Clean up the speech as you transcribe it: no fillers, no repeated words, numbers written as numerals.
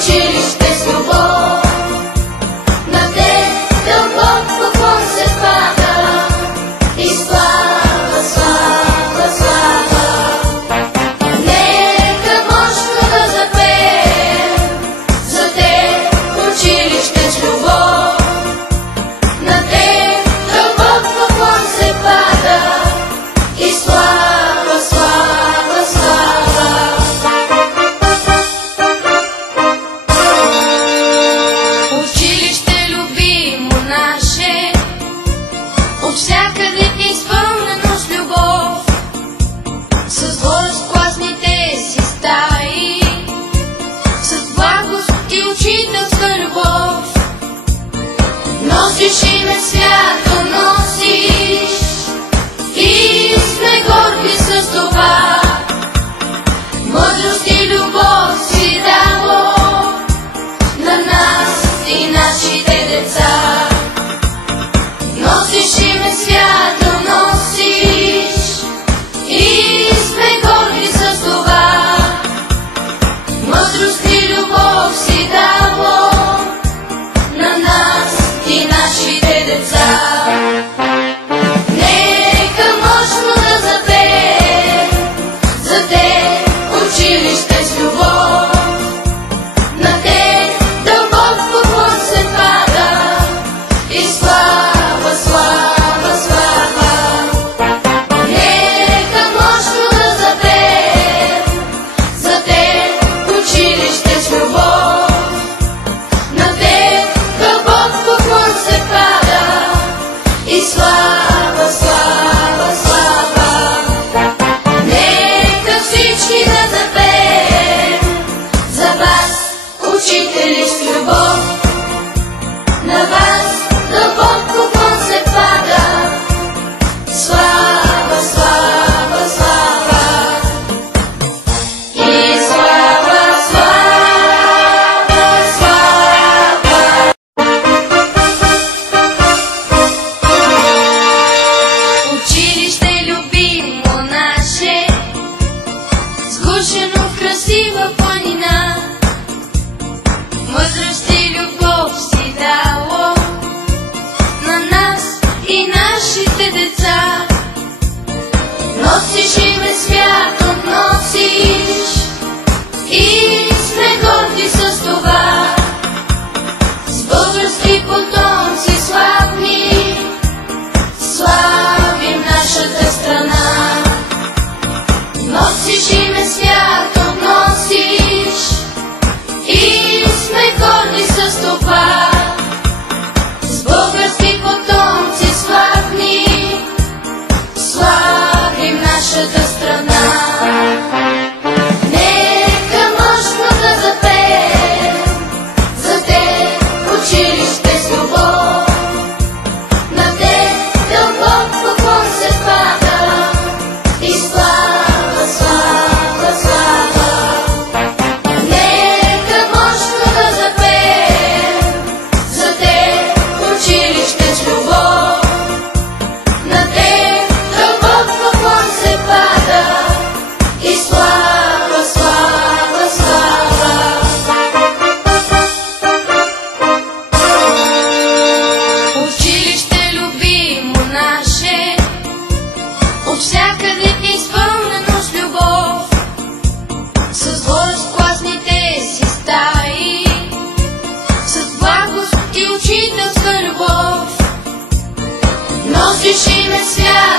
училище с любов. На теб дълбок поклон се пада и слава, слава, слава. Нека мощно да запеем за теб училище с любов. На теб дълбок поклон се пада и слава, слава, слава. Училище любимо наше, от всякъде изпълнено с любов, с двор в класните си стаи, с благост и учителска любов. Носиш име свято, носиш и сме горди с това. Мъдрост и любов си дало на нас и нашите деца. Носиш име свято, носиш и сме горди с това. Мъдрост и любов си дало на нас и нашите деца. Нека мощно да запеем за теб училище с любов. На теб дълбок поклон се пада и слава, слава, слава. Нека мощно да запеем за теб училище с любов. На теб дълбок поклон се пада и слава, слава, слава. Нека всички да запеем за вас, учители с любов. На вас дълбок поклон се пада, слава, слава, слава. И слава, слава, слава. Училище любимо наше, сгушено в красива планина, мъдрост и любов си дало на нас и нашите деца. Носиш име свято, носиш и сме горди с това. С български потомци славни славим нашата страна. Носиш име свято, носиш и сме горди с това. С български потомци славни славим нашата страна. Нека мощно да запеем за теб училище с любов. На теб дълбок поклон се пада и слава, слава, слава. Нека мощно да запеем за теб училище с любов. На теб дълбок поклон се пада и слава, слава, слава. Училище любимо наше, от всякъде изпълнено с любов, с двор в класните си стаи, с благост и учителска любов. Носиш име свято,